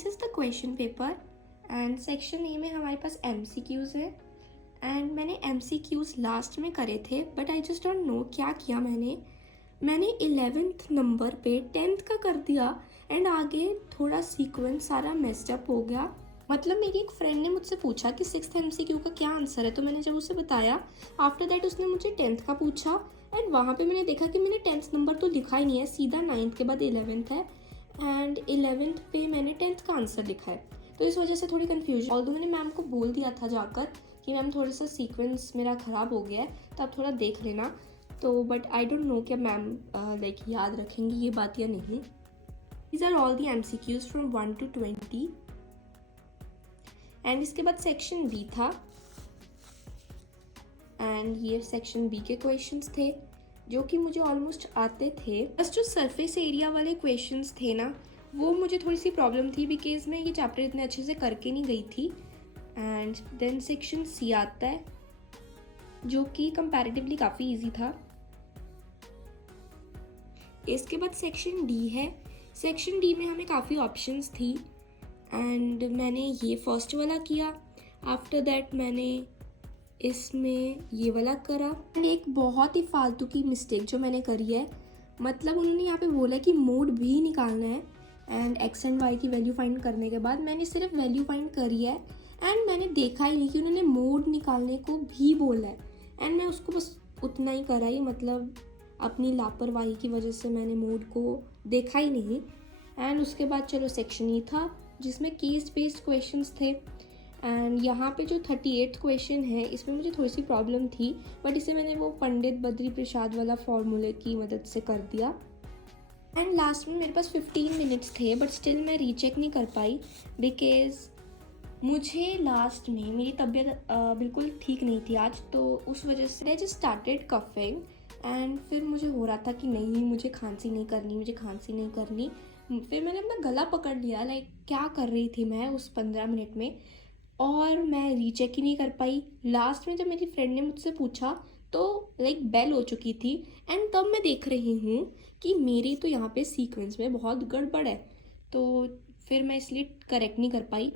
This is the question paper and section A में हमारे पास MCQs है एंड मैंने MCQs लास्ट में करे थे but I just don't know क्या किया मैंने 11th नंबर पे 10th का कर दिया एंड आगे थोड़ा सीक्वेंस सारा मेस्ड अप हो गया। मतलब मेरी एक फ्रेंड ने मुझसे पूछा कि 6th MCQ का क्या आंसर है, तो मैंने जब उसे बताया आफ्टर दैट उसने मुझे 10th का पूछा एंड वहाँ पे मैंने देखा कि मैंने 10th नंबर तो लिखा ही नहीं है, सीधा 9th के बाद 11th है एंड 11th पे मैंने 10th का आंसर लिखा है। तो इस वजह से थोड़ी कन्फ्यूजन, ऑल्दो मैंने मैम को बोल दिया था जाकर कि मैम थोड़ा सा सीक्वेंस मेरा ख़राब हो गया है तो आप थोड़ा देख लेना। तो बट आई डोंट नो क्या मैम लाइक याद रखेंगी ये बात या नहीं। These are all the MCQs from 1 to 20 and इसके बाद सेक्शन बी था एंड ये सेक्शन बी के क्वेश्चंस थे जो कि मुझे ऑलमोस्ट आते थे। बस जो सरफेस एरिया वाले क्वेश्चंस थे ना वो मुझे थोड़ी सी प्रॉब्लम थी बिकॉज मैं ये चैप्टर इतने अच्छे से करके नहीं गई थी। एंड देन सेक्शन सी आता है जो कि कंपैरेटिवली काफ़ी इजी था। इसके बाद सेक्शन डी है। सेक्शन डी में हमें काफ़ी ऑप्शंस थी एंड मैंने ये फर्स्ट वाला किया, आफ्टर दैट मैंने इसमें ये वाला करा एंड एक बहुत ही फालतू की मिस्टेक जो मैंने करी है, मतलब उन्होंने यहाँ पे बोला कि मोड भी निकालना है एंड एक्स एंड वाई की वैल्यू फाइंड करने के बाद मैंने सिर्फ वैल्यू फाइंड करी है एंड मैंने देखा ही नहीं कि उन्होंने मोड निकालने को भी बोला है एंड मैं उसको बस उतना ही करा ही, मतलब अपनी लापरवाही की वजह से मैंने मोड को देखा ही नहीं। एंड उसके बाद चलो सेक्शन ई था जिसमें केस बेस्ड क्वेश्चंस थे एंड यहाँ पे जो 38th क्वेश्चन है इसमें मुझे थोड़ी सी प्रॉब्लम थी बट इसे मैंने वो पंडित बद्री प्रसाद वाला फॉर्मूले की मदद से कर दिया। एंड लास्ट में मेरे पास 15 मिनट्स थे बट स्टिल मैं रीचेक नहीं कर पाई बिकॉज मुझे लास्ट में मेरी तबीयत बिल्कुल ठीक नहीं थी आज, तो उस वजह से I just started coughing and फिर मुझे हो रहा था कि नहीं मुझे खांसी नहीं करनी। फिर मैंने अपना गला पकड़ लिया, लाइक क्या कर रही थी मैं उस 15 मिनट में, और मैं रीचेक ही नहीं कर पाई। लास्ट में जब मेरी फ्रेंड ने मुझसे पूछा तो लाइक बेल हो चुकी थी एंड तब मैं देख रही हूँ कि मेरी तो यहाँ पे सीक्वेंस में बहुत गड़बड़ है, तो फिर मैं इसलिए करेक्ट नहीं कर पाई।